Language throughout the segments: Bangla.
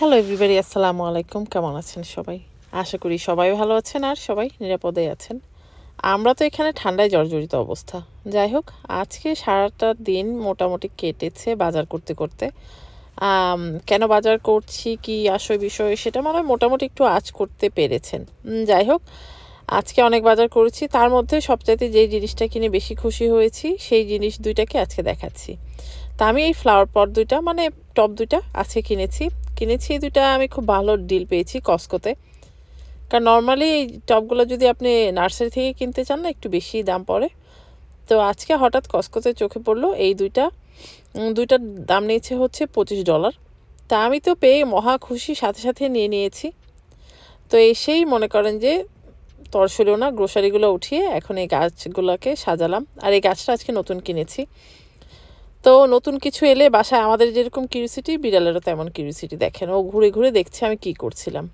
হ্যালো এভরিবাডি আসসালামু আলাইকুম কেমন আছেন সবাই আশা করি সবাই ভালো আছেন আর সবাই নিরাপদে আছেন আমরা তো এখানে ঠান্ডায় জর্জরিত অবস্থা যাই হোক আজকে সারাটা দিন মোটামুটি কেটেছে বাজার করতে করতে কেন বাজার করছি কি আসল বিষয় সেটা মনে হয় মোটামুটি একটু আজ করতে পেরেছেন যাই হোক আজকে অনেক বাজার করেছি তার মধ্যে সবচাইতে যেই জিনিসটা কিনে বেশি খুশি হয়েছি সেই জিনিস দুইটাকে আজকে দেখাচ্ছি তা আমি এই ফ্লাওয়ার পট দুইটা মানে টপ দুইটা আজকে কিনেছি কিনেছি দুইটা আমি খুব ভালো ডিল পেয়েছি কস্কোতে কারণ নর্মালি এই টবগুলো যদি আপনি নার্সারি থেকে কিনতে চান না, একটু বেশি দাম পড়ে। তো আজকে হঠাৎ কস্কোতে চোখে পড়ল এই দুইটা। দুইটার দাম নিয়েছে হচ্ছে পঁচিশ ডলার তা আমি তো পেয়ে মহা খুশি, সাথে সাথে নিয়ে নিয়েছি। তো এসেই মনে করেন যে তরসরিও না গ্রোসারিগুলো উঠিয়ে এখন এই গাছগুলোকে সাজালাম। আর এই গাছটা আজকে নতুন কিনেছি। তো নতুন কিছু এলে বাসায় আমাদের যেরকম কিউরিসিটি বিড়ালেরও তেমন কিউরিসিটি দেখেন। ও ঘুরে ঘুরে দেখছে আমি কি করছিলাম।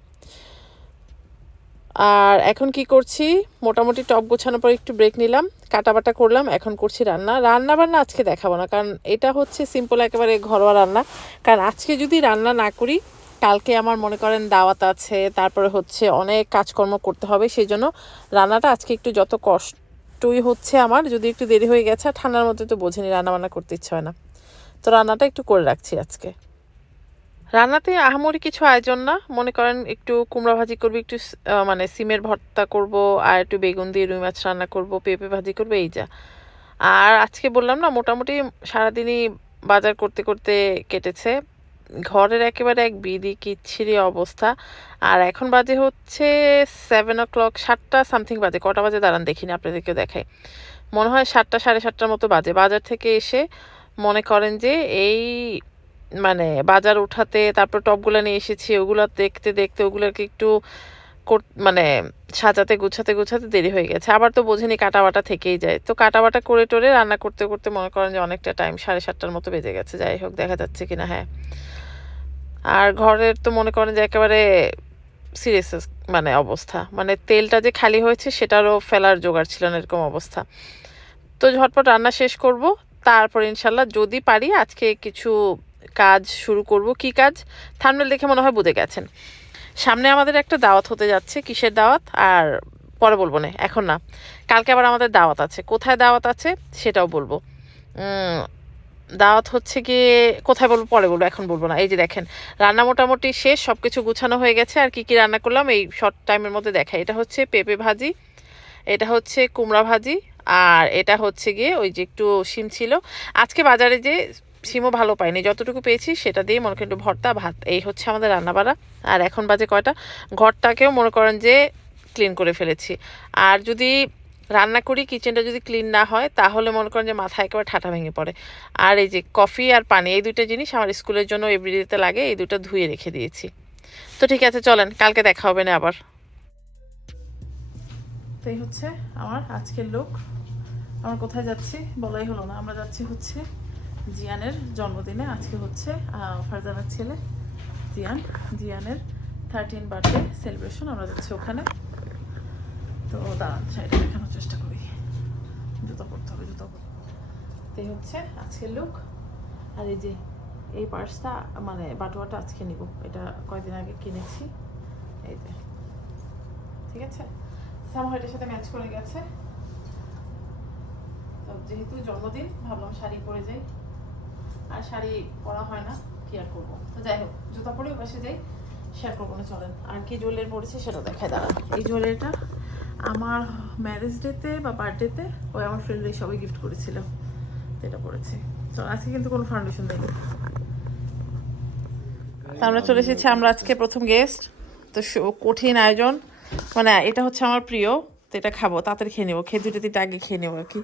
আর এখন কি করছি? মোটামুটি টপ গোছানোর পর একটু ব্রেক নিলাম, কাটাবাটা করলাম, এখন করছি রান্না। রান্না বান্না আজকে দেখাবো না, কারণ এটা হচ্ছে সিম্পল একেবারে ঘরোয়া রান্না। কারণ আজকে যদি রান্না না করি, কালকে আমার মনে করেন দাওয়াত আছে, তারপরে হচ্ছে অনেক কাজকর্ম করতে হবে সেই জন্য রান্নাটা আজকে একটু যত কষ্টই হচ্ছে আমার, যদি একটু দেরি হয়ে গেছে ঠান্ডার মধ্যে তো বোঝেনি রান্না বান্না করতে ইচ্ছে হয় না। তো রান্নাটা একটু করে রাখছি আজকে। রান্নাতে আহামরি কিছু আয়োজন না। মনে করেন একটু কুমড়া ভাজি করব, একটু মানে সিমের ভর্তা করব, আর একটু বেগুন দিয়ে রুই মাছ রান্না করব, পেঁপে ভাজি করব, এই যা। আর আজকে বললাম না, মোটামুটি সারাদিনই বাজার করতে করতে কেটেছে। ঘরের একেবারে এক বিদি কিচ্ছিরি অবস্থা। আর এখন বাজে হচ্ছে সেভেন ও ক্লক সাতটা সামথিং বাজে, কটা বাজে দাঁড়ান দেখিনি আপনাদেরকেও দেখাই। মনে হয় সাতটা, সাড়ে সাতটার মতো বাজে। বাজার থেকে এসে মনে করেন যে এই মানে বাজার উঠাতে, তারপর টপগুলো নিয়ে এসেছি, ওগুলো দেখতে দেখতে ওগুলোকে একটু মানে সাজাতে, গুছাতে গুছাতে দেরি হয়ে গেছে। আবার তো বোঝেনি কাটা বাটা থেকেই যায়। তো কাটা বাটা করে টোরে রান্না করতে করতে মনে করেন যে অনেকটা টাইম সাড়ে সাতটার মতো বেজে গেছে। যাই হোক, দেখা যাচ্ছে কিনা হ্যাঁ। আর ঘরের তো মনে করেন যে একেবারে সিরিয়াস মানে অবস্থা। মানে তেলটা যে খালি হয়েছে সেটারও ফেলার জোগাড় ছিল না এরকম অবস্থা। তো ঝটপট রান্না শেষ করব। তারপর ইনশাল্লাহ যদি পারি আজকে কিছু কাজ শুরু করব। কি কাজ? থামনেল দেখে মনে হয় বুঝে গেছেন। সামনে আমাদের একটা দাওয়াত হতে যাচ্ছে, কিসের দাওয়াত? আর পরে বলব না, এখন না। কালকে আবার আমাদের দাওয়াত আছে। কোথায় দাওয়াত আছে সেটাও বলব। দাওয়াত হচ্ছে গিয়ে কোথায় বলব, পরে বলব, এখন বলব না। এই যে দেখেন, রান্না মোটামুটি শেষ সব কিছু গুছানো হয়ে গেছে। আর কি কি রান্না করলাম, এই শর্ট টাইমের মধ্যে দেখাই। এটা হচ্ছে পেঁপে ভাজি, এটা হচ্ছে কুমড়া ভাজি, আর এটা হচ্ছে গিয়ে ওই যে একটু শিম ছিল। আজকে বাজারে যে শিমও ভালো পাইনি, যতটুকু পেয়েছি সেটা দিয়ে মনে করেন একটু ভর্তা, ভাত, এই হচ্ছে আমাদের রান্নাবাড়া। আর এখন বাজে কয়টা? ঘরটাকেও মনে করেন যে ক্লিন করে ফেলেছি। আর যদি রান্না করি কিচেনটা যদি ক্লিন না হয়, তাহলে মনে করেন যে মাথায় একেবারে ঠাটা ভেঙে পড়ে। আর এই যে কফি আর পানি, এই দুইটা জিনিস আমার স্কুলের জন্য এভরিডেতে লাগে, এই দুটো ধুয়ে রেখে দিয়েছি। তো ঠিক আছে, চলেন, কালকে দেখা হবে না আবার। তো এই হচ্ছে আমার আজকের লোক আমরা কোথায় যাচ্ছি বলাই হলো না। আমরা যাচ্ছি হচ্ছে জিয়ানের জন্মদিনে। আজকে হচ্ছে ফারজানার ছেলে জিয়ান। জিয়ানের থার্টিন বার্থডে সেলিব্রেশন আমরা যাচ্ছি ওখানে। তো, দাঁড়ান, সাইডে দেখানোর চেষ্টা করি। জুতো পরতে হবে, জুতো পরতে হবে। হচ্ছে আজকের লুক আর এই যে, এই পার্সটা মানে বাটুয়াটা আজকে নিব। এটা কয়দিন আগে কিনেছি। এই যে, ঠিক আছে? সামহ এটার সাথে ম্যাচ করে গেছে। তো যেহেতু জন্মদিন, ভাবলাম শাড়ি পরে যাই। আর শাড়ি পরা হয় না, কি আর করব? তো যাই হোক, জুতা পরে পাশে যাই শেয়ার করব না, চলেন। আর কি জুয়েলারি পরেছি সেটা দেখায় দাঁড়ান। এই জুয়েলারিটা আমার ম্যারেজ ডেতে বা বার্থডেতে ওই আমার ফ্রেন্ডরা সবাই গিফট করেছিল তো এটা পড়েছি। তো আজকে কিন্তু কোনো ফাউন্ডেশন তো আমরা চলে এসেছি, আমরা আজকে প্রথম গেস্ট তো কঠিন আয়োজন। মানে এটা হচ্ছে আমার প্রিয়, তো এটা খাব, তাড়াতাড়ি খেয়ে নেব, খেয়ে দুটো তিনটা আগে খেয়ে নেব আর কি।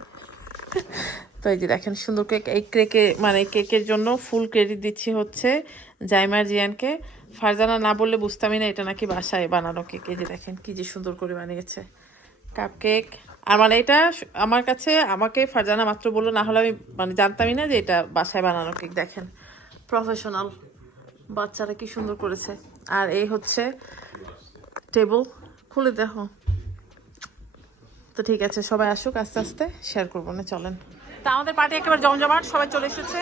তো এই যে দেখেন, সুন্দর কেক এই কেকে মানে কেকের জন্য ফুল ক্রেডিট দিচ্ছি হচ্ছে জাইমার জিয়ানকে। ফারজানা না বললে বুঝতামই না এটা নাকি বাসায় বানানো কেক এই যে দেখেন কী যে সুন্দর করে বানিয়েছে। কাপ কেক আর মানে এটা আমার কাছে, আমাকে ফারজানা মাত্র বলল, না হলে আমি মানে জানতামই না যে এটা বাসায় বানানো কেক দেখেন। প্রফেশনাল বাচ্চারা কি সুন্দর করেছে। আর এই হচ্ছে টেবল খুলে দেখো। তো ঠিক আছে, সবাই আসুক, আস্তে আস্তে শেয়ার করব, না চলেন। তা আমাদের পার্টি একেবারে জমজমাট, সবাই চলে এসেছে।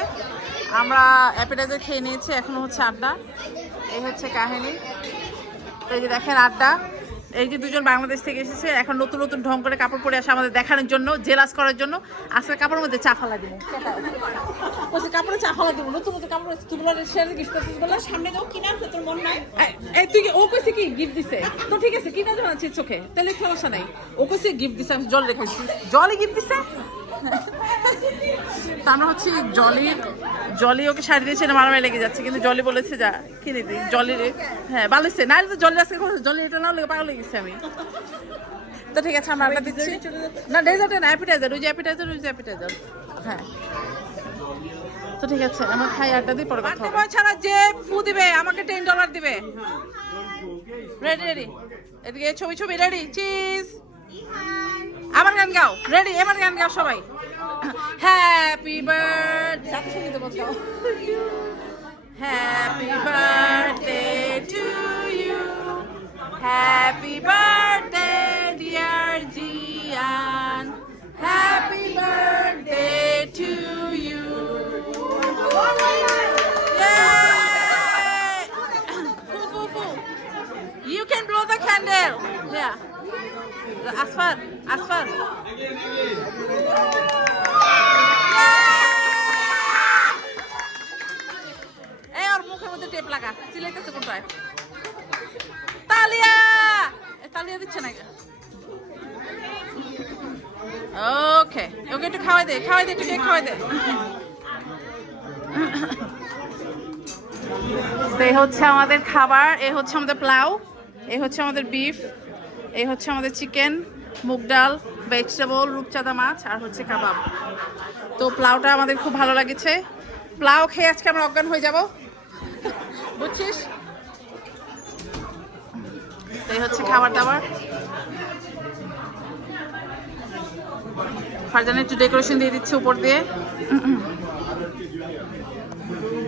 আমরা অ্যাপেটাইজার খেয়ে নিয়েছি, এখন হচ্ছে আড্ডা। এই হচ্ছে কাহিনী। এই যে দেখেন আড্ডা। এই যে দুজন বাংলাদেশ থেকে এসেছে এখন নতুন নতুন ঢং করে কাপড় পরে আসে আমাদের দেখানোর জন্য জেলাস করার জন্য। আজকে কাপড়ের মধ্যে চা ফালা দিব। বলছে কাপড়ে চা ফালা দিব নতুন নতুন কাপড় তুই বলে শেয়ার গিফট করছিস বলে সামনে দাও কিনা তোর মন নাই? এই- তুই ও কইছে কি গিফট দিছে? তো ঠিক আছে কি না জানাচ্ছি চোখে তাহলে সমস্যা নাই। ও কইছে গিফট দিছে আমি জল রেখেছি। জলে গিফট দিছে? তা আমরা হচ্ছে জলি জলি ওকে শাড়ি দিয়েছে না মারামারি লেগে যাচ্ছে কিন্তু জলি বলেছে যা কিনে দিই। জলি হ্যাঁ ভালোছে না তো জলি আজকে জলি এটা না লেগে পাগল গেছি আমি। তো ঠিক আছে আমরা আড্ডা দিচ্ছি। না ডেজার্টে না অ্যাপিটাইজার ওই যে অ্যাপিটাইজার ওই যে অ্যাপিটাইজার হ্যাঁ। তো ঠিক আছে আমরা খাই আড্ডা দিই পরে কথা হবে। ছাড়া যে ফু দিবে আমাকে টেন ডলার দিবে। রেডি রেডি এদিকে ছবি ছবি রেডি চিজ আমার গান গাও। রেডি এবার গান গাও সবাই। Happy birthday to you happy birthday dear Jiyan happy birthday to you. You can blow the candle. Yeah. Asfar. Asfar. এই ওর মুখের মধ্যে টেপ লাগা সিলাইতেছে কোনটায় তালিয়া তালিয়া দিচ্ছে না ওকে ওকে একটু খাওয়াই দে খাওয়াই দে, একটু কেক খাওয়াই দে এই হচ্ছে আমাদের খাবার, এ হচ্ছে আমাদের পোলাও, এ হচ্ছে আমাদের বিফ এই হচ্ছে আমাদের চিকেন, মুগ ডাল ভেজিটেবল রূপচাঁদা মাছ আর হচ্ছে কাবাব। তো পোলাওটা আমাদের খুব ভালো লাগেছে। পোলাও খেয়ে আজকে আমরা অজ্ঞান হয়ে যাব। বুঝছিস? তো এই হচ্ছে খাবার দাবার। ফারজান একটু ডেকোরেশন দিয়ে দিচ্ছে উপর দিয়ে।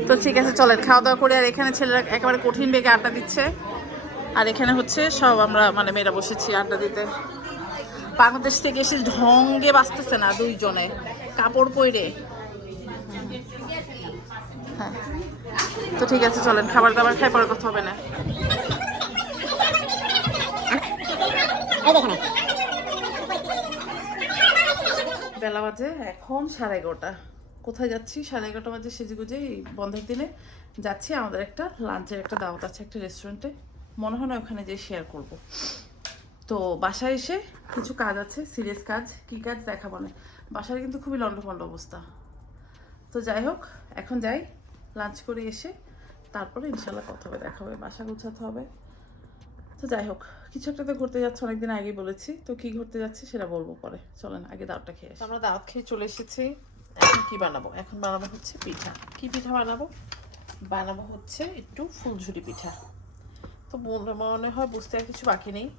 তো ঠিক আছে, চলেন, খাওয়া দাওয়া করে। আর এখানে ছেলেরা একেবারে কঠিন বেগে আড্ডা দিচ্ছে। আর এখানে হচ্ছে সব আমরা মানে মেয়েরা বসেছি আড্ডা দিতে। বাংলাদেশ থেকে এসে ঢঙ্গে বাঁচতেছে না দুইজনে। কাপড় পরে হ্যাঁ। তো ঠিক আছে, চলেন, খাবার দাবার খাই, পরে কথা হবে না। বেলা বাজে এখন সাড়ে এগারোটা। কোথায় যাচ্ছি? সাড়ে এগারোটা বাজে সেজে গুজে বন্ধের দিনে। যাচ্ছি আমাদের একটা লাঞ্চের একটা দাওয়াত আছে, একটা রেস্টুরেন্টে মনে হয় না ওখানে যেয়ে শেয়ার করব। তো বাসায় এসে কিছু কাজ আছে সিরিয়াস কাজ। কি কাজ দেখাবো না। বাসার কিন্তু খুবই লন্ডভন্ড অবস্থা। তো যাই হোক, এখন যাই লাঞ্চ করে এসে তারপরে ইনশাল্লাহ কথা হবে, দেখা হবে, বাসা গুছাতে হবে। তো যাই হোক, কিছু একটা তো ঘুরতে যাচ্ছে, অনেকদিন আগেই বলেছি। তো কি ঘুরতে যাচ্ছে সেটা বলব পরে। চলেন, আগে দাওয়াতটা খেয়ে। আমরা দাওয়াত খেয়ে চলে এসেছি। এখন কি বানাবো? এখন বানাবো হচ্ছে পিঠা। কি পিঠা বানাবো? বানাবো হচ্ছে একটু ফুলঝুরি পিঠা। তো মনে- হয় বুঝতে আর কিছু বাকি নেই।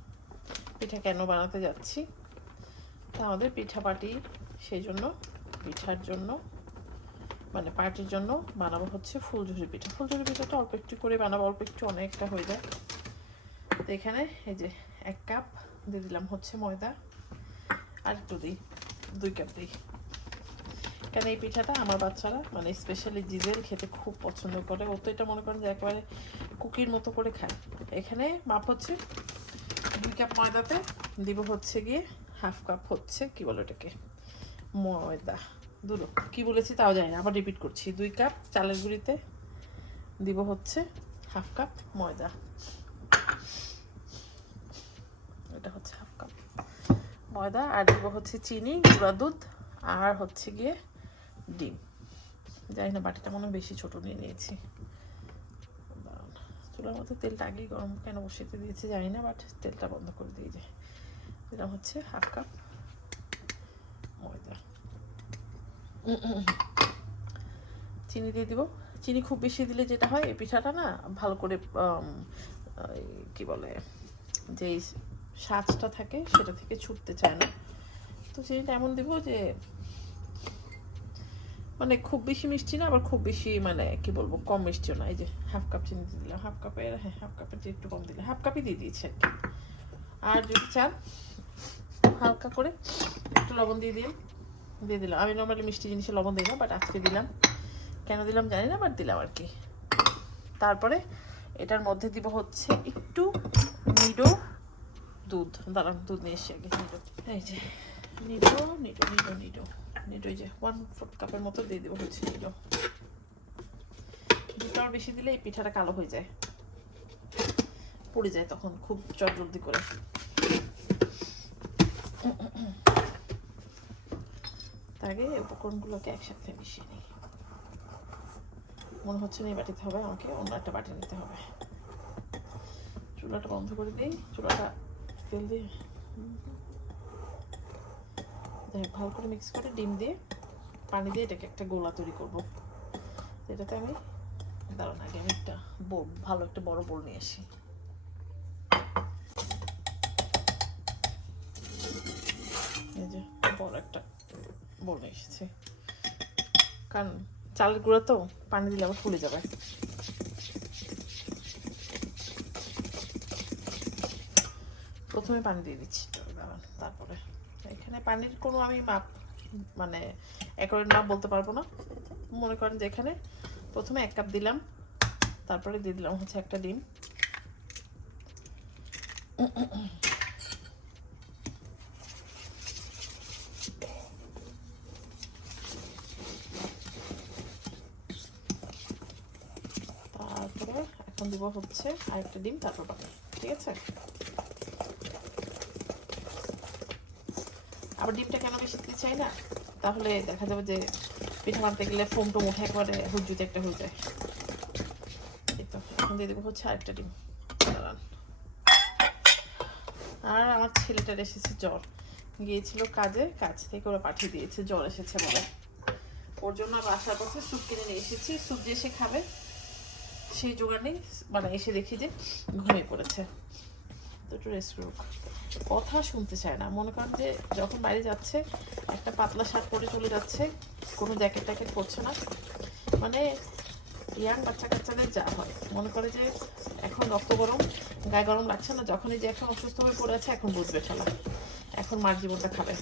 পিঠা কেন বানাতে যাচ্ছি? তা আমাদের পিঠা পাটি সেই জন্য, পিঠার জন্য মানে পার্টির জন্য বানাবো হচ্ছে ফুলঝুরি পিঠা। ফুলঝুরি পিঠাটা অল্প একটু করে বানাবো, অল্প একটু অনেকটা হয়ে যায়। তো এখানে এই যে এক কাপ দিয়ে দিলাম হচ্ছে ময়দা, আর একটু দিই, দুই কাপ দিই। কেন এই পিঠাটা আমার বাচ্চারা মানে স্পেশালি জিজেল খেতে খুব পছন্দ করে। ও তো এটা মনে করেন যে একেবারে কুকির মতো করে খায়। এখানে মাপ হচ্ছে দুই কাপ ময়দাতে, দিব হচ্ছে গিয়ে হাফ কাপ হচ্ছে কি বলে এটাকে ময়দা। দুটো কি বলেছি তাও জানি না, আবার রিপিট করছি। দুই কাপ চালের গুঁড়িতে দিব হচ্ছে হাফ কাপ ময়দা। এটা হচ্ছে হাফ কাপ ময়দা, আর দিব হচ্ছে চিনি, গুঁড়া দুধ, আর হচ্ছে গিয়ে ডিম। জানি না, বাটিটা মনে বেশি ছোট নিয়ে নিয়েছি। চুলার মধ্যে তেলটা আগেই গরম কেন বসিয়ে দিয়েছি জানি না বাট তেলটা বন্ধ করে দিয়ে যায় এটা হচ্ছে হাফ কাপ ময়দা। চিনি দিয়ে দিব। চিনি খুব বেশি দিলে যেটা হয়, এই পিঠাটা না ভালো করে কি বলে, যেই সাজটা থাকে সেটা থেকে ছুটতে চায় না। তো চিনিটা এমন দিব যে মানে খুব বেশি মিষ্টি না, আবার খুব বেশি মানে কি বলব, কম মিষ্টিও না। এই যে হাফ কাপ চিনি দিয়ে দিলাম। হাফ কাপের হ্যাঁ হাফ কাপের যে একটু কম দিলাম। হাফ কাপই দিয়ে দিয়েছি আর কি। আর যদি চান, হালকা করে একটু লবণ দিয়ে দিন দিয়ে দিলাম। আমি নর্মালি মিষ্টি জিনিসে লবণ দিই না বাট আজকে দিলাম। কেন দিলাম জানি না বাট দিলাম আর কি। তারপরে এটার মধ্যে দিব হচ্ছে একটু নিডো দুধ। দাঁড়ান, দুধ নিয়ে এসে আগে, নিডো। এই যে, Nido Nido Nido Nido. Nido এই যে ওয়ান ফোর্থ কাপের মতো দিয়ে দেবো, হচ্ছে দুধটা আর বেশি দিলে এই পিঠাটা কালো হয়ে যায়। পড়ে যায় তখন খুব চটজলদি করে। তার আগে উপকরণগুলোকে একসাথে মিশিয়ে নিই। মনে হচ্ছে না এই বাটিতে হবে, আমাকে অন্য একটা বাটি নিতে হবে। চুলাটা বন্ধ করে দিই, চুলাটা তেল দিয়ে। ভালো করে মিক্স করে ডিম দিয়ে পানি দিয়ে এটাকে একটা গোলা তৈরি করব। এটাতে আমি, দাঁড়ান আগে আমি একটা বোল, ভালো একটা বড় বোল নিয়ে আসি। এই যে বড় একটা বোল নিয়ে এসেছি। কারণ চালের গুঁড়া তো পানি দিলে আবার ফুলে যাবে। প্রথমে পানি দিয়ে দিচ্ছি। পানির কোনো আমি মাপ মানে একরের মাপ বলতে পারব না। মনে করেন যে এখানে প্রথমে এক কাপ দিলাম, তারপরে দিয়ে দিলাম হচ্ছে একটা ডিম। তারপরে এখন দিব হচ্ছে আরেকটা ডিম, তারপর পানি ঠিক আছে? আবার ডিমটা কেন বেশি দিতে চাই না? তাহলে দেখা যাবে যে পিঠা বানাতে গেলে ফোম টোম উঠে একবারে হুজুতে একটা হয়ে যায়। এই তো, এখন দিয়ে দেবো হচ্ছে আরেকটা ডিম। আর আমার ছেলেটার এসেছে জ্বর। গিয়েছিল কাজে, কাজ থেকে ওরা পাঠিয়ে দিয়েছে, জ্বর এসেছে বলে। ওর জন্য আবার আসার পথে স্যুপ কিনে নিয়ে এসেছি। স্যুপ যে এসে খাবে, সেই জোগাড় নেই। মানে এসে দেখি যে ঘুমিয়ে পড়েছে। তো রেস্ট করুক কথা শুনতে চায় না। মনে করেন যে যখন বাইরে যাচ্ছে, একটা পাতলা শার্ট পরে চলে যাচ্ছে, কোনো জ্যাকেট ট্যাকেট পরছে না। মানে ইয়াং বাচ্চা কাচ্চাদের যা হয়। মনে করে যে এখন রক্ত গরম, গায়ে গরম লাগছে না, যখনই যে এখন অসুস্থ হয়ে পড়ে আছে, এখন বুঝবে খেলা এখন মার জীবনটা খাবে।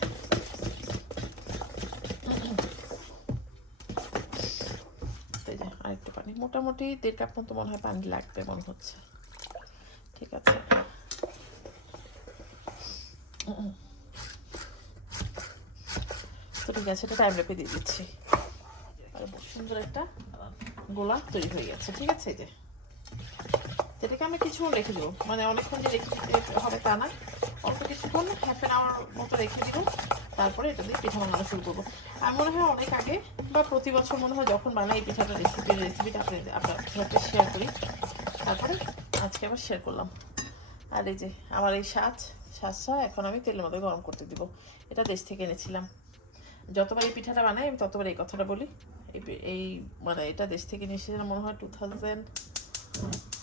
আরেকটু পানি। মোটামুটি দেড় কাপ মতো মনে হয় পানি লাগবে মনে হচ্ছে। ঠিক আছে তো ঠিক আছে, এটা টাইম রেপে দিয়ে দিচ্ছি। সুন্দর একটা গোলা তৈরি হয়ে গেছে, ঠিক আছে এই যে। এটাকে আমি কিছু রেখে দেবো। মানে অনেকক্ষণ যে রেখে দিতে হবে তা না। অল্প কিছুক্ষণ হাফ অ্যান আওয়ার মতো রেখে দিব। তারপরে এটা দিয়ে পিঠা বানানো শুরু করব। আমি মনে হয় অনেক আগে, বা প্রতি বছর মনে হয় যখন বানাই এই পিঠাটা রেসিপির রেসিপিটা আপনি আপনার সাথে শেয়ার করি। তারপরে আজকে আবার শেয়ার করলাম। আর এই যে, আমার এই সাজ, সাজটা এখন আমি তেলের মধ্যে গরম করতে দিব। এটা দেশ থেকে এনেছিলাম। যতবার এই পিঠাটা বানাই, আমি ততবার এই কথাটা বলি। এই মানে এটা দেশ থেকে নিয়ে এসেছিলাম মনে হয় টু থাউজেন্ড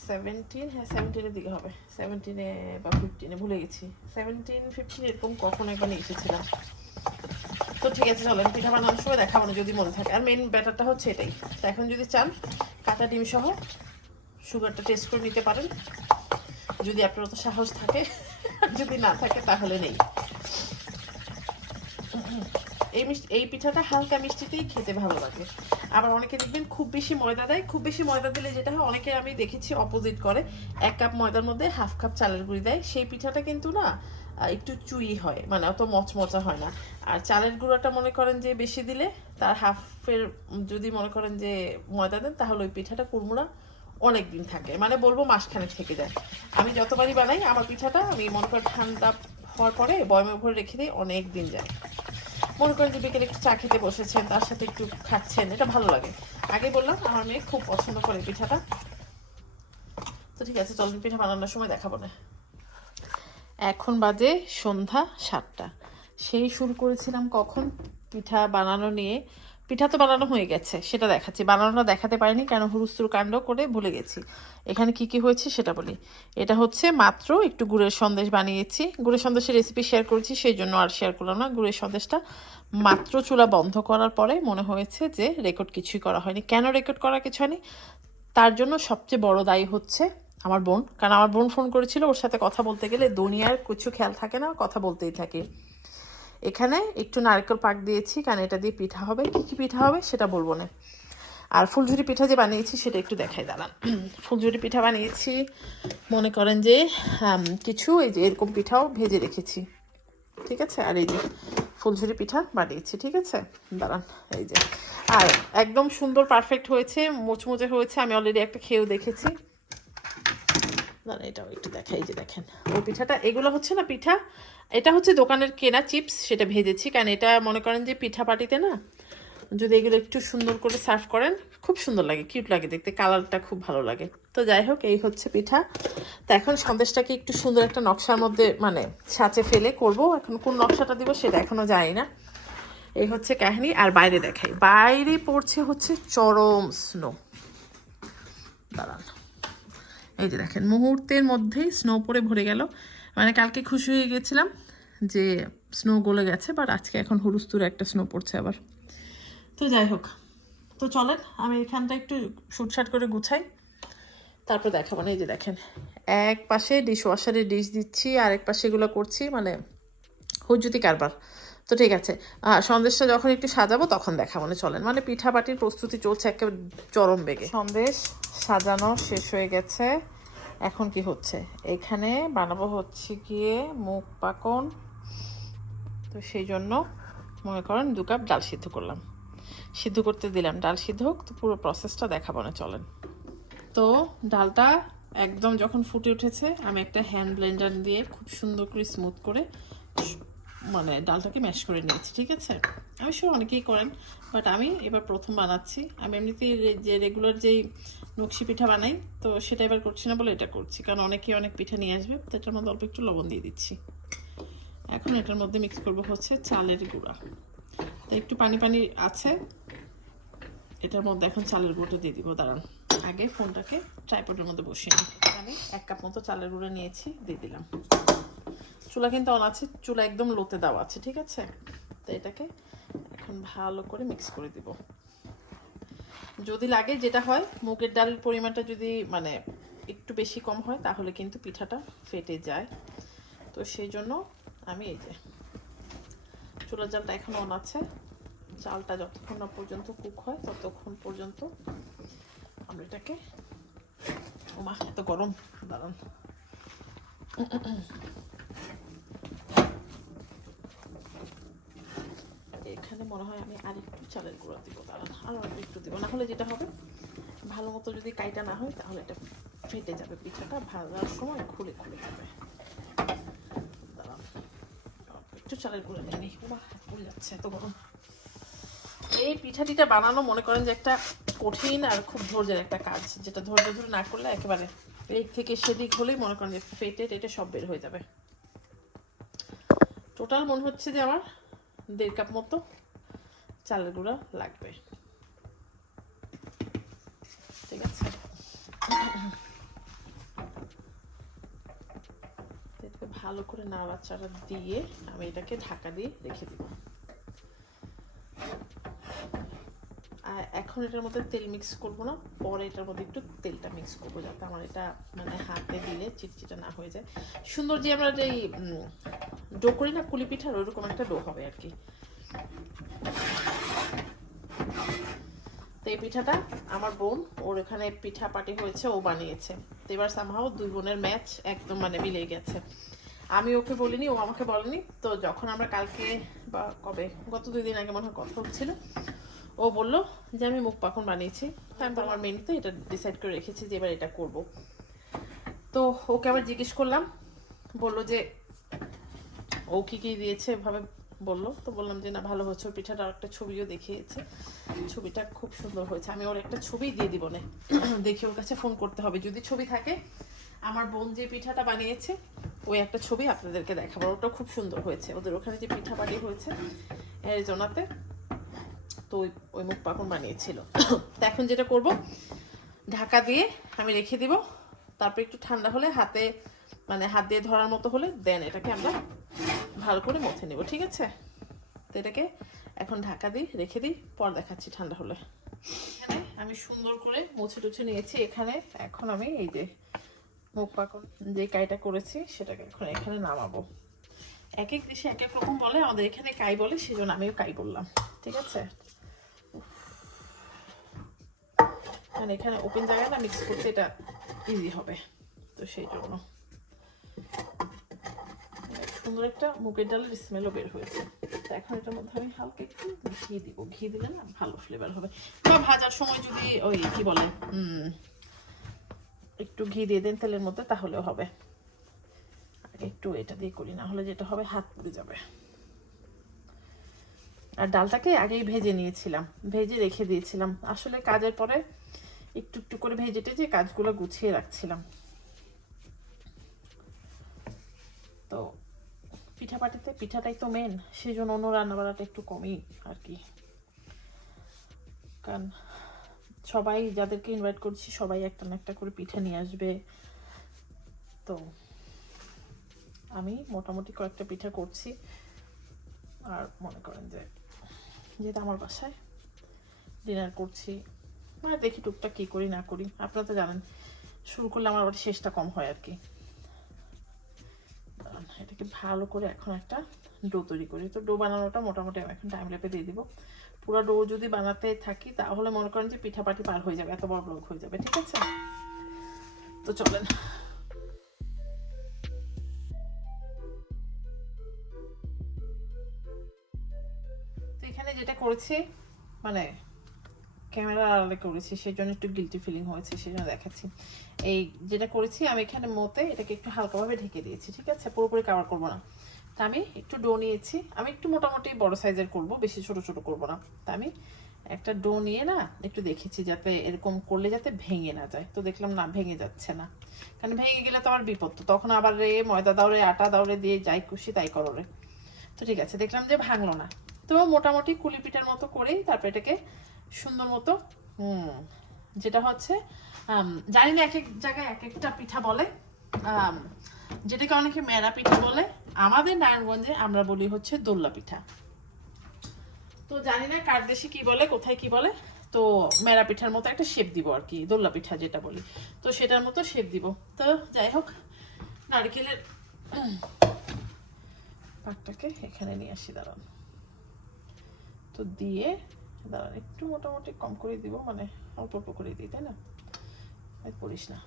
সেভেন্টিন হ্যাঁ সেভেন্টিনের দিকে হবে। সেভেন্টিনে বা ফিফটিনে ভুলে গেছি। সেভেন্টিন ফিফটিন এরকম কখন একবার নিয়ে এসেছিলাম। তো ঠিক আছে চলেন পিঠা বানানোর সময় দেখাবো না, যদি মনে থাকে। আর মেন ব্যাটারটা হচ্ছে এটাই। তো এখন যদি চান কাঁচা ডিম সহ সুগারটা টেস্ট করে নিতে পারেন। যদি আপনার তো সাহস থাকে, যদি না থাকে, তাহলে নেই। এই মিষ্টি, এই পিঠাটা হালকা মিষ্টিতেই খেতে ভালো লাগে। আবার অনেকে দেখবেন খুব বেশি ময়দা দেয়। খুব বেশি ময়দা দিলে যেটা হয়, অনেকে আমি দেখেছি অপোজিট করে, এক কাপ ময়দার মধ্যে হাফ কাপ চালের গুঁড়ি দেয়। সেই পিঠাটা কিন্তু না একটু চুই হয় মানে অত মচমচা হয় না। আর চালের গুঁড়োটা মনে করেন যে বেশি দিলে তার হাফের যদি মনে করেন যে ময়দা দেন, তাহলে ওই পিঠাটা কুড়মুড়া অনেক দিন থাকে। মানে বলব মাসখানেক থেকে যায়। আমি যতবারই বানাই, আমার পিঠাটা আমি মনে করি ঠান্ডা হওয়ার পরে বয়মে ভরে রেখে দিই, অনেক দিন যায়। মনে করেন যে বিকেলে একটু চা খেতে বসেছেন, তার সাথে একটু খাচ্ছেন, এটা ভালো লাগে। আগে বললাম, আমার মেয়ে খুব পছন্দ করে পিঠাটা। তো ঠিক আছে চলুন পিঠা বানানোর সময় দেখাবো না। এখন বাজে সন্ধ্যা সাতটা। সেই শুরু করেছিলাম কখন? পিঠা বানানো নিয়ে পিঠা তো বানানো হয়ে গেছে, সেটা দেখাচ্ছি। বানানোটা দেখাতে পারিনি, কেন হুরুস্তুর কাণ্ড করে ভুলে গেছি। এখানে কি কি হয়েছে সেটা বলি। এটা হচ্ছে মাত্র একটু গুড়ের সন্দেশ বানিয়েছি। গুড়ের সন্দেশের রেসিপি শেয়ার করেছি, সেই জন্য আর শেয়ার করলাম না। গুড়ের সন্দেশটা মাত্র চুলা বন্ধ করার পরে মনে হয়েছে যে রেকর্ড কিছুই করা হয়নি। কেন রেকর্ড করা কিছু হয়নি? তার জন্য সবচেয়ে বড় দায়ী হচ্ছে আমার বোন। কারণ আমার বোন ফোন করেছিল, ওর সাথে কথা বলতে গেলে দুনিয়ার কিছু খেয়াল থাকে না, কথা বলতেই থাকে। এখানে একটু নারকেল পাক দিয়েছি, কারণ এটা দিয়ে পিঠা হবে। কী কী পিঠা হবে সেটা বলব না। আর ফুলঝুরি পিঠা যে বানিয়েছি সেটা একটু দেখাই, দাঁড়ান। ফুলঝুরি পিঠা বানিয়েছি। মনে করেন যে কিছু এই যে এরকম পিঠাও ভেজে রেখেছি। ঠিক আছে? আর এই যে ফুলঝুরি পিঠা বানিয়েছি, ঠিক আছে? দাঁড়ান, এই যে। আর একদম সুন্দর পারফেক্ট হয়েছে, মুচমুচে হয়েছে। আমি অলরেডি একটা খেয়েও দেখেছি। দাঁড়ান এটাও একটু দেখাই যে দেখেন। ওই পিঠাটা, এগুলো হচ্ছে না পিঠা? এটা হচ্ছে দোকানের কেনা চিপস, সেটা ভেজেছি, কারণ এটা মনে করেন যে পিঠা পাটিতে না, যদি এগুলো একটু সুন্দর করে সার্ভ করেন, খুব সুন্দর লাগে, কিউট লাগে দেখতে, কালারটা খুব ভালো লাগে। তো যাই হোক, এই হচ্ছে পিঠা। তো এখন সন্দেশটাকে একটু সুন্দর একটা নকশার মধ্যে মানে ছাঁচে ফেলে করব। এখন কোন নকশাটা দিব সেটা এখনও জানি না। এই হচ্ছে কাহিনী, আর বাইরে দেখাই। বাইরে পড়ছে হচ্ছে চরম স্নো। দাঁড়ান। এই যে দেখেন, মুহূর্তের মধ্যেই স্নো পরে ভরে গেল। মানে কালকে খুশি হয়ে গেছিলাম যে স্নো গলে গেছে বাট আজকে এখন হুলুস্তুরে একটা স্নো পড়ছে আবার। তো যাই হোক, তো চলেন, আমি এখানটা একটু শুটশাট করে গুছাই। তারপর দেখাবো না, এই যে দেখেন, এক পাশে ডিশ ওয়াশারে ডিশ দিচ্ছি আর এক পাশে এগুলো করছি মানে হুজ্জুতি কারবার। তো ঠিক আছে। সন্দেশটা যখন একটু সাজাবো তখন দেখাবো না চলেন। মানে পিঠা পাটির প্রস্তুতি চলছে একেবারে চরম বেগে। সন্দেশ সাজানো শেষ হয়ে গেছে। এখন কি হচ্ছে? এখানে বানাবো হচ্ছে গিয়ে মুখ পাকন। তো সেই জন্য মনে করেন দু কাপ ডাল সিদ্ধ করলাম। সিদ্ধ করতে দিলাম। ডাল সিদ্ধ হোক, তো পুরো প্রসেসটা দেখাবো না চলেন। তো ডালটা একদম যখন ফুটে উঠেছে, আমি একটা হ্যান্ড ব্লেন্ডার দিয়ে খুব সুন্দর করে স্মুথ করে মানে ডালটাকে ম্যাশ করে নিয়েছি, ঠিক আছে? আমি সব অনেকেই করেন বাট আমি এবার প্রথম বানাচ্ছি। আমি এমনিতে রে- যে রেগুলার যেই নকশি পিঠা বানাই, তো সেটা এবার করছি না বলে এটা করছি। কারণ অনেকেই অনেক পিঠা নিয়ে আসবে, তো এটার মধ্যে অল্প একটু লবণ দিয়ে দিচ্ছি। এখন এটার মধ্যে মিক্স করব হচ্ছে চালের গুঁড়া। তো একটু পানি পানি আছে, এটার মধ্যে এখন চালের গুঁড়োটা দিয়ে দিব, দাঁড়ান। আগে ফোনটাকে ট্রাইপডের মধ্যে বসিয়ে আমি এক কাপ মতো চালের গুঁড়ো নিয়েছি, দিয়ে দিলাম। চুলা কিন্তু অন আছে, চুলা একদম লোতে দেওয়া আছে, ঠিক আছে? তো এটাকে এখন ভালো করে মিক্স করে দিব। যদি লাগে, যেটা হয়, মুগের ডালের পরিমাণটা যদি মানে একটু বেশি কম হয়, তাহলে কিন্তু পিঠাটা ফেটে যায়। তো সেই জন্য আমি এই যে চুলার জালটা এখন অন আছে। চালটা যতক্ষণ না পর্যন্ত কুক হয়, ততক্ষণ পর্যন্ত আমরা এটাকে ওমা, এত গরম দাঁড়ান এখানে মনে হয় আমি আর একটু চালের গুঁড়া দিব দাঁড়ান আর একটু দিব। না হলে যেটা হবে, ভালো মতো যদি কাইটা না হয়, তাহলে এটা ফেটে যাবে পিঠাটা, ভাজার সময় খুলে খুলে যাবে। একটু চালের গুঁড়া নিয়ে নিই ওমা যাচ্ছে এত গরম। এই পিঠাটিটা বানানো মনে করেন যে একটা কঠিন আর খুব ধৈর্যের একটা কাজ, যেটা ধৈর্য ধরে না করলে একেবারে এই থেকে সেদিক হলেই মনে করেন যে ফেটে টেটে সব বের হয়ে যাবে। টোটাল মনে হচ্ছে যে আমার দেড় কাপ মতো চালের গুঁড়া লাগবে। ঠিক আছে। ভালো করে নাড়াচাড়া দিয়ে আমি এটাকে ঢাকা দিয়ে রেখে দিব। আর এখন এটার মধ্যে তেল মিক্স করব না, পরে এটার মধ্যে একটু তেলটা মিক্স করব যাতে আমার এটা মানে হাতে দিলে চিটচিটা না হয়ে যায়। সুন্দর যে আমরা যে ডো করি না কুলি পিঠার ওইরকম একটা ডো হবে আর কি তো এই পিঠাটা আমার বোন, ওর এখানে পিঠা পাটি হয়েছে, ও বানিয়েছে। তো এবার সামহাও দুই বোনের ম্যাচ একদম মানে মিলে গেছে। আমি ওকে বলিনি, ও আমাকে বলেনি। তো যখন আমরা কালকে বা কবে, গত দুই দিন আগে মনে হয় কথা হচ্ছিল, ও বলল যে আমি মুখ পাখন বানিয়েছি। তাই আমি তো আমার মেনুতে এটা ডিসাইড করে রেখেছি যে এবার এটা করব। তো ওকে আবার জিজ্ঞেস করলাম, বলল যে ও কী কী দিয়েছে, এভাবে বলল। তো বললাম যে, না, ভালো হচ্ছে পিঠাটা একটা ছবিও দেখিয়েছে। ছবিটা খুব সুন্দর হয়েছে। আমি ওর একটা ছবি দিয়ে দিব না। দেখে ওর কাছে ফোন করতে হবে। যদি ছবি থাকে, আমার বোন যে পিঠাটা বানিয়েছে, ওই একটা ছবি আপনাদেরকে দেখাবো। ওটা খুব সুন্দর হয়েছে। ওদের ওখানে যে পিঠা পাটি হয়েছে, অ্যারিজোনাতে, তো ওই ওই মুখ পাখন বানিয়েছিল। তো এখন যেটা করব, ঢাকা দিয়ে আমি রেখে দিব। তারপর একটু ঠান্ডা হলে হাতে মানে হাত দিয়ে ধরার মতো হলে, দেন এটাকে আমরা ভালো করে মথে নেব, ঠিক আছে? তো এটাকে এখন ঢাকা দিই, রেখে দিই, পর দেখাচ্ছি ঠান্ডা হলে। এখানে আমি সুন্দর করে মুছে টুছে নিয়েছি, এখানে এখন আমি এই যে মুখ পাকন যে কাইটা করেছি, সেটাকে এখন এখানে নামাবো। এক এক দেশে এক এক রকম বলে, আমাদের এখানে কাই বলে, সেজন্য আমিও কাই বললাম, ঠিক আছে? মানে এখানে ওপেন জায়গা না মিক্স করতে এটা ইজি হবে, তো সেই জন্য। সুন্দর একটা মুগের ডালের স্মেলও বের হয়েছে। তো এখন এটার মধ্যে আমি হালকা একটু ঘি দিব। ঘি দিলে না ভালো ফ্লেভার হবে। বা ভাজার সময় যদি ওই কি বলে একটু ঘি দিয়ে দেন তেলের মধ্যে, তাহলেও হবে। একটু এটা দিয়ে করি, না হলে যেটা হবে হাত পুড়ে যাবে। আর ডালটাকে আগেই ভেজে নিয়েছিলাম। ভেজে রেখে দিয়েছিলাম। আসলে কাজের পরে একটু একটু করে ভেজে টেজে কাজগুলো গুছিয়ে রাখছিলাম। তো পিঠাপাটিতে পিঠাটাই তো মেন সেই জন্য অন্য রান্নাবাড়াটা একটু কমই আর কি কারণ সবাই যাদেরকে ইনভাইট করছি, সবাই একটা না একটা করে পিঠা নিয়ে আসবে। তো আমি মোটামুটি কয়েকটা পিঠা করছি। আর মনে করেন যে, যেহেতু আমার বাসায় ডিনার করছি মানে দেখি টুকটাক কী করি না করি। আপনারা তো জানেন, শুরু করলে আমার আবার শেষটা কম হয় আর কি এটাকে ভালো করে এখন একটা ডো তৈরি করি। তো ডো বানানোটা মোটামুটি আমি এখন টাইম ল্যাপে দিয়ে দিব। পুরো ডো যদি বানাতে থাকি, তাহলে মনে করেন যে পিঠাপাটি পার হয়ে যাবে, এত বড় ব্লক হয়ে যাবে, ঠিক আছে? তো চলেন। তো এখানে যেটা করেছি মানে ক্যামেরা আড়ালে করেছি সেই জন্য একটু গিলটি ফিলিং হয়েছে সেই জন্য দেখাচ্ছি। এই যেটা করেছি, আমি এখানে মতে এটাকে একটু হালকাভাবে ঢেকে দিয়েছি, ঠিক আছে? পুরোপুরি কাভার করব না। তা আমি একটু ডো নিয়েছি। আমি একটু মোটামুটি বড় সাইজের করব, বেশি ছোট ছোট করব না। তা আমি একটা ডো নিয়ে না একটু দেখেছি যাতে এরকম করলে যাতে ভেঙে না যায়। তো দেখলাম না, ভেঙে যাচ্ছে না। কারণ ভেঙে গেলে তো আমার বিপদ তো। তখন আবার রে, ময়দা দাও রে, আটা দাও রে, দিয়ে যাই খুশি তাই করো রে। তো ঠিক আছে, দেখলাম যে ভাঙলো না। তো মোটামুটি কুলি পিঠার মতো করেই তারপর এটাকে সুন্দর মতো। যেটা হচ্ছে জানি না এক এক জায়গায় এক একটা পিঠা বলে। যেটাকে অনেকে মেরা পিঠা বলে? আমাদের নারায়ণগঞ্জে আমরা বলি হচ্ছে দোল্লা পিঠা। তো জানি না কার দেশে কি বলে কোথায় কি বলে। তো মেরা পিঠার মতো একটা শেপ দিব আর কি দোল্লা পিঠা যেটা বলি। তো সেটার মতো শেপ দিব। তো যাই হোক নারকেলের পাকটাকে এখানে নিয়ে আসি দাঁড়ান। তো দিয়ে দাঁড়ান একটু মোটামুটি কম করে দিব মানে অল্প অল্প করে দিই, তাই না? আর পড়িস না।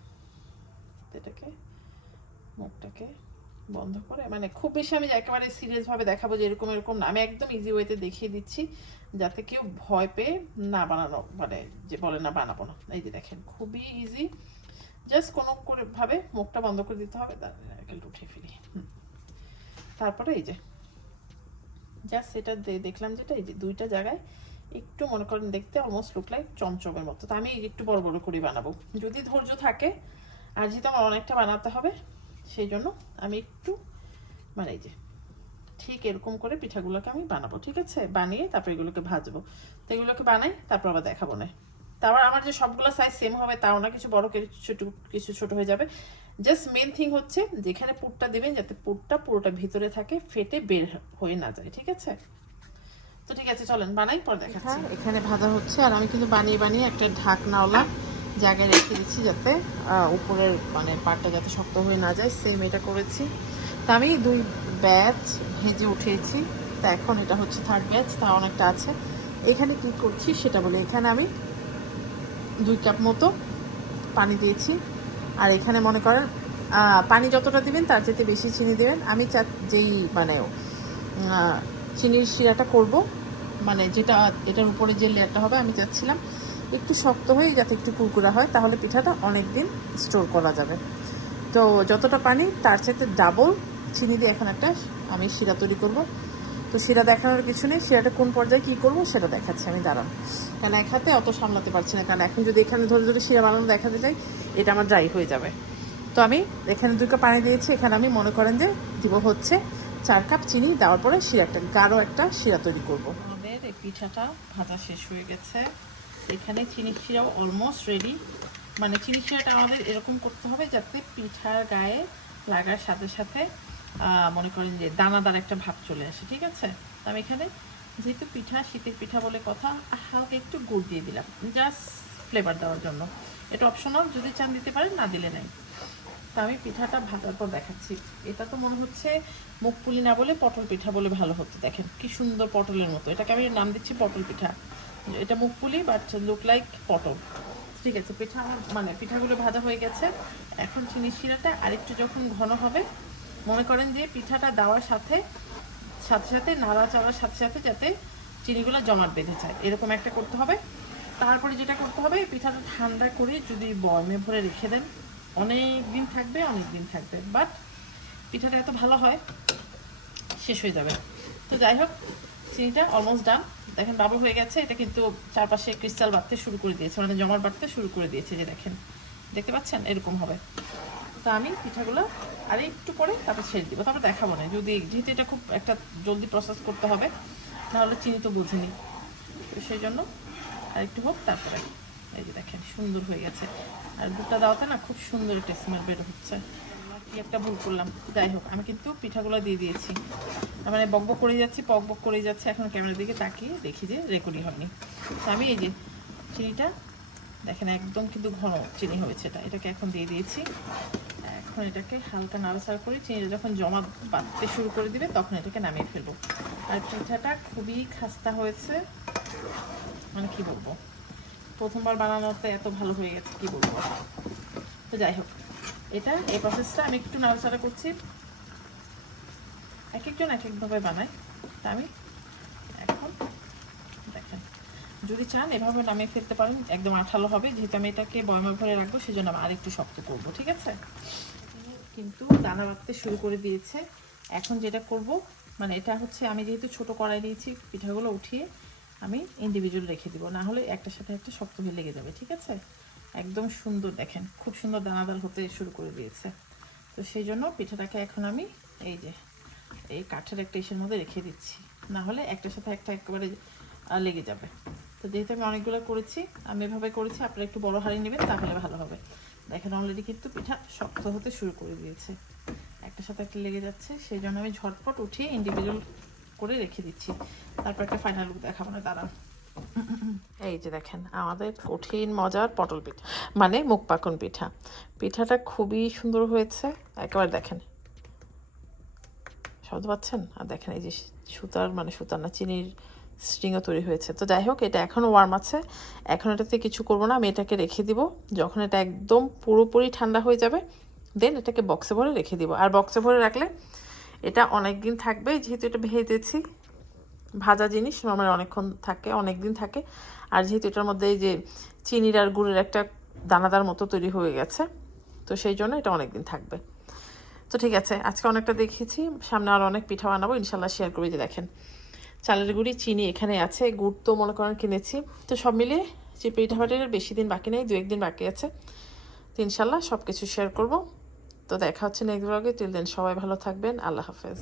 এটাকে, মুখটাকে বন্ধ করে মানে খুব বেশি আমি একেবারে সিরিয়াস ভাবে দেখাবো যে এরকম এরকম না। আমি একদম ইজি ওয়েতে দেখিয়ে দিচ্ছি, যাতে কেউ ভয় পেয়ে না বানানো মানে যে বলে না বানাবো না। এই যে দেখেন, খুবই ইজি জাস্ট কোনো করে ভাবে মুখটা বন্ধ করে দিতে হবে উঠে হুম। তারপরে এই যে জাস্ট দে- দেখলাম যেটা, এই যে দুইটা জায়গায় একটু মনে করেন দেখতে অলমোস্ট লুক লাইক চমচমের মতো। তো আমি একটু বড় বড় করে বানাবো। যদি ধৈর্য থাকে, আর যেহেতু আমার অনেকটা বানাতে হবে, সেই জন্য আমি একটু মানে যে, ঠিক এরকম করে পিঠাগুলোকে আমি বানাবো, ঠিক আছে? বানিয়ে তারপর এগুলোকে ভাজবো। তো এগুলোকে বানাই, তারপর আবার দেখাবো না তারপর আমার যে সবগুলো সাইজ সেম হবে, তাও না, কিছু বড়, কিছু ছোট কিছু ছোট হয়ে যাবে। জাস্ট মেন থিং হচ্ছে, যেখানে পুরটা দেবেন, যাতে পুরটা পুরোটা ভিতরে থাকে, ফেটে বের হয়ে না যায়, ঠিক আছে? তো ঠিক আছে, চলেন, বানাই, পর দেখাচ্ছি। এখানে ভাজা হচ্ছে, আর আমি কিন্তু বানিয়ে বানিয়ে একটা ঢাকনাওয়ালা জায়গায় রেখে দিচ্ছি যাতে উপরের মানে পাটটা যাতে শক্ত হয়ে না যায়। সেম এটা করেছি। তা আমি দুই ব্যাচ ভেজে উঠিয়েছি তা এখন এটা হচ্ছে থার্ড ব্যাচ তা অনেকটা আছে। এখানে কি করছি সেটা বলে। এখানে আমি দুই কাপ মতো পানি দিয়েছি। আর এখানে মনে করেন পানি যতটা দিবেন তার চেয়ে বেশি চিনি দেবেন। আমি চা যেই মানে চিনির শিরাটা করব মানে যেটা, এটার উপরে যে লেয়ারটা হবে, আমি চাচ্ছিলাম একটু শক্ত হয়ে যাতে একটু কুরকুরা হয়, তাহলে পিঠাটা অনেক দিন স্টোর করা যাবে। তো যতটা পানি, তার চাইতে ডাবল চিনি দিয়ে এখন একটা আমি শিরা তৈরি করব। তো শিরা দেখানোর কিছু নেই, শিরাটা কোন পর্যায়ে কী করব সেটা দেখাচ্ছি, আমি দাঁড়ান কারণ এক হাতে অত সামলাতে পারছি না, কারণ এখন যদি এখানে ধরে ধরে শিরা বানানো দেখাতে যাই এটা আমার ড্রাই হয়ে যাবে। তো আমি এখানে কাপ পানি দিয়েছি, এখানে আমি মনে করেন যে দিব হচ্ছে চার কাপ চিনি, দেওয়ার পরে শিরা একটা গাঢ় একটা শিরা তৈরি করব। এই পিঠাটা ভাজা শেষ হয়ে গেছে। এখানে চিনি শিরাও অলমোস্ট রেডি মানে চিনি শিরাটা আমাদের এরকম করতে হবে যাতে পিঠার গায়ে লাগার সাথে সাথে মনে করেন যে দানাদার একটা ভাব চলে আসে, ঠিক আছে? আমি এখানে যেহেতু পিঠা, শীতের পিঠা বলে কথা, হালকা একটু গুড় দিয়ে দিলাম জাস্ট ফ্লেভার দেওয়ার জন্য। এটা অপশনাল যদি চান দিতে পারেন, না দিলে নেই। তা আমি পিঠাটা ভাজার পর দেখাচ্ছি। এটা তো মনে হচ্ছে মুখপুলি না বলে পটল পিঠা বলে ভালো হতো, দেখেন। কি সুন্দর পটলের মতো। এটাকে আমি নাম দিচ্ছি পটল পিঠা। এটা মুখপুলি বাট লুক লাইক পটল। ঠিক আছে, পিঠা মানে পিঠাগুলো ভাজা হয়ে গেছে। এখন চিনি শিরাটা আরেকটু যখন ঘন হবে, মনে করেন যে পিঠাটা দেওয়ার সাথে সাথে সাথে নাড়া চাড়ার সাথে সাথে যাতে চিনিগুলো জমাট বেঁধে যায়। এরকম একটা করতে হবে। তারপরে যেটা করতে হবে, পিঠাটা ঠান্ডা করে যদি বয়মে ভরে রেখে দেন অনেক দিন থাকবে, অনেক দিন থাকবে বাট পিঠাটা এত ভালো হয়, শেষ হয়ে যাবে। তো যাই হোক, চিনিটা অলমোস্ট ডান দেখেন বাবু হয়ে গেছে, এটা কিন্তু চারপাশে ক্রিস্টাল বাড়তে শুরু করে দিয়েছে মানে জমাট বাড়তে শুরু করে দিয়েছে, যে দেখেন, দেখতে পাচ্ছেন? এরকম হবে। তো আমি পিঠাগুলো আর একটু পরে তারপর ছেড়ে দিব, তারপর দেখাবো না। যদি যেহেতু এটা খুব একটা জলদি প্রসেস করতে হবে নাহলে চিনি তো বুঝিনি। তো সেই জন্য আর একটু হোক, তারপরে। এই যে দেখেন, সুন্দর হয়ে গেছে। আর দুধটা দেওয়াতে না খুব সুন্দর একটা বের হচ্ছে। কি একটা ভুল করলাম। যাই হোক, আমি কিন্তু পিঠাগুলো দিয়ে দিয়েছি। মানে বক বক করে যাচ্ছি, পক বক করে যাচ্ছে। এখন ক্যামেরার দিকে তাকিয়ে দেখি যে রেকর্ডিং হয়নি। তো আমি এই যে চিনিটা, দেখেন একদম কিন্তু ঘন চিনি হয়েছে এটা এটাকে এখন দিয়ে দিয়েছি। এখন এটাকে হালকা নাড়াচাড়া করে চিনিটা যখন জমা বাঁধতে শুরু করে দিবে, তখন এটাকে নামিয়ে ফেলব। আর পিঠাটা খুবই খাস্তা হয়েছে। মানে কি বলব? প্রথমবার বানানোতে এত ভালো হয়ে গেছে, কি বলব? তো যাই হোক, এটা, এই প্রসেসটা আমি একটু নাড়াচাড়া করছি। এক একজন এক একভাবে বানায়। তা আমি এখন দেখেন, যদি চান এভাবে নামিয়ে ফেলতে পারেন, একদম আঠালো হবে। যেহেতু আমি এটাকে বয়মে ভরে রাখব, সেজন্য আমি আরেকটু শক্ত করব, ঠিক আছে? কিন্তু দানা বাঁধতে শুরু করে দিয়েছে। এখন যেটা করব মানে এটা হচ্ছে, আমি যেহেতু ছোট কড়াই নিয়েছি, পিঠাগুলো উঠিয়ে আমি ইন্ডিভিজুয়াল রেখে দিব। না হলে একটার সাথে একটা শক্ত হয়ে লেগে যাবে, ঠিক আছে? একদম সুন্দর, দেখেন, খুব সুন্দর দানাদার হতে শুরু করে দিয়েছে। তো সেই জন্য পিঠাটাকে এখন আমি এই যে, এই কাঠের একটা ইসের মধ্যে রেখে দিচ্ছি। না হলে একটার সাথে একটা একেবারে লেগে যাবে। তো যেহেতু আমি অনেকগুলো করেছি, আমি এভাবে করেছি, আপনারা একটু বড় হাড়ি নেবেন, তাহলে ভালো হবে। দেখেন অলরেডি কিন্তু পিঠা শক্ত হতে শুরু করে দিয়েছে। একটার সাথে একটা লেগে যাচ্ছে, সেই জন্য আমি ঝটপট উঠিয়ে ইন্ডিভিজুয়াল করে রেখে দিচ্ছি। তারপর একটা ফাইনাল লুক দেখাবো, না দাঁড়ান এই যে দেখেন, আমাদের কঠিন, মজার পটল পিঠা মানে মুখ পাকন পিঠা। পিঠাটা খুবই সুন্দর হয়েছে। একেবারে দেখেন। শব্দ পাচ্ছেন? আর দেখেন এই যে সুতার মানে সুতার না, চিনির স্ট্রিংও তৈরি হয়েছে। তো যাই হোক, এটা এখনও ওয়ার্ম আছে। এখন এটাতে কিছু করব না, আমি এটাকে রেখে দিব। যখন এটা একদম পুরোপুরি ঠান্ডা হয়ে যাবে দেন এটাকে বক্সে ভরে রেখে দিব। আর বক্সে ভরে রাখলে এটা অনেক দিন থাকবে, যেহেতু এটা ভেজেছি। ভাজা জিনিস নর্মালি অনেকক্ষণ থাকে অনেক দিন থাকে। আর যেহেতু এটার মধ্যে এই যে চিনির আর গুড়ের একটা দানাদার মতো তৈরি হয়ে গেছে, তো সেই জন্য এটা অনেক দিন থাকবে। তো ঠিক আছে, আজকে অনেকটা দেখেছি সামনে আর অনেক পিঠা বানাবো ইনশাল্লাহ শেয়ার করব যে দেখেন। চালের গুঁড়ি, চিনি এখানে আছে, গুড় তো মনে করেন কিনেছি। তো সব মিলিয়ে যে পিঠা পাটির বেশি দিন বাকি নেই দু একদিন বাকি আছে, তো ইনশাল্লাহ সব কিছু শেয়ার করব। তো দেখা হচ্ছে নেক্সট ব্লগে টিল দেন সবাই ভালো থাকবেন। আল্লাহ হাফেজ।